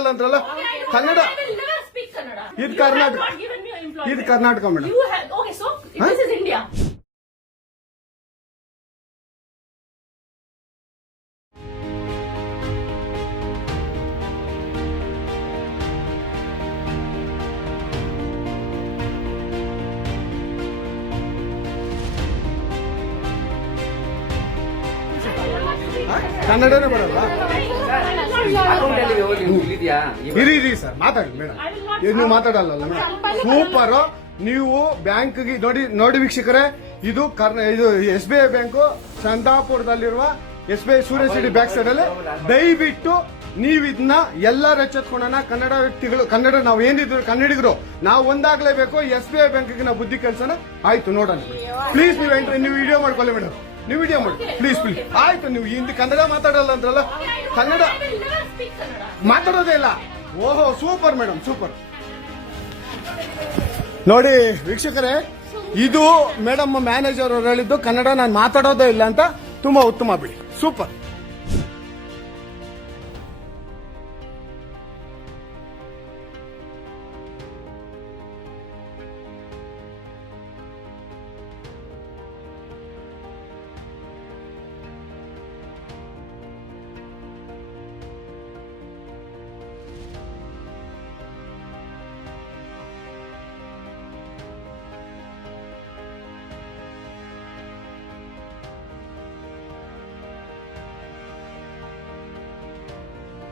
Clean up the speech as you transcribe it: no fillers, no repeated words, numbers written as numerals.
ಮಾತಾಡಲ್ಲ ಅಂದ್ರಲ್ಲ ಕನ್ನಡ ಇದು ಕರ್ನಾಟಕ ಇದು ಕರ್ನಾಟಕ ಮೇಡಮ್ ಇಂಡಿಯಾ ಕನ್ನಡನೇ ಬರಲ್ಲ ಇರಿ ಸರ್ ಮಾತಾಡಿ ಮೇಡಮ್ ನೀವು ಮಾತಾಡಲ್ಲ ಮೇಡಮ್ ಸೂಪರ್ ನೀವು ಬ್ಯಾಂಕ್ಗೆ ನೋಡಿ ವೀಕ್ಷಕರೇ ಇದು SBI ಬ್ಯಾಂಕು ಚಂದಾಪುರದಲ್ಲಿರುವ SBI ಸೂರ್ಯ ಸಿಟಿ ಬ್ಯಾಕ್ ಸೈಡ್ ಅಲ್ಲಿ ದಯವಿಟ್ಟು ನೀವು ಇದನ್ನ ಎಲ್ಲರೂ ಎಚ್ಚೆತ್ಕೊಳ್ಳೋಣ ಕನ್ನಡ ವ್ಯಕ್ತಿಗಳು ಕನ್ನಡ ನಾವು ಏನಿದ್ರು ಕನ್ನಡಿಗರು ನಾವು ಒಂದಾಗ್ಲೇಬೇಕು SBI ಬ್ಯಾಂಕ್ಗೆ ನಾವು ಬುದ್ಧಿ ಕಲ್ಸೋಣ ಆಯ್ತು ನೋಡೋಣ ಪ್ಲೀಸ್ ನೀವು ವಿಡಿಯೋ ಮಾಡ್ಕೊಳ್ಳಿ ಮೇಡಮ್ ನೀವು ವಿಡಿಯೋ ಮಾಡಿ ಪ್ಲೀಸ್ ಆಯ್ತು ನೀವು ಹಿಂದಿ ಕನ್ನಡ ಮಾತಾಡಲ್ಲ ಅಂದ್ರಲ್ಲ ಕನ್ನಡ ಮಾತಾಡೋದೇ ಇಲ್ಲ ಓಹೋ ಸೂಪರ್ ಮೇಡಮ್ ಸೂಪರ್ ನೋಡಿ ವೀಕ್ಷಕರೇ ಇದು ಮೇಡಮ್ ಮ್ಯಾನೇಜರ್ ಅವರು ಹೇಳಿದ್ದು ಕನ್ನಡ ನಾನು ಮಾತಾಡೋದೇ ಇಲ್ಲ ಅಂತ ತುಂಬಾ ಉತ್ತಮ ಬಿಡಿ ಸೂಪರ್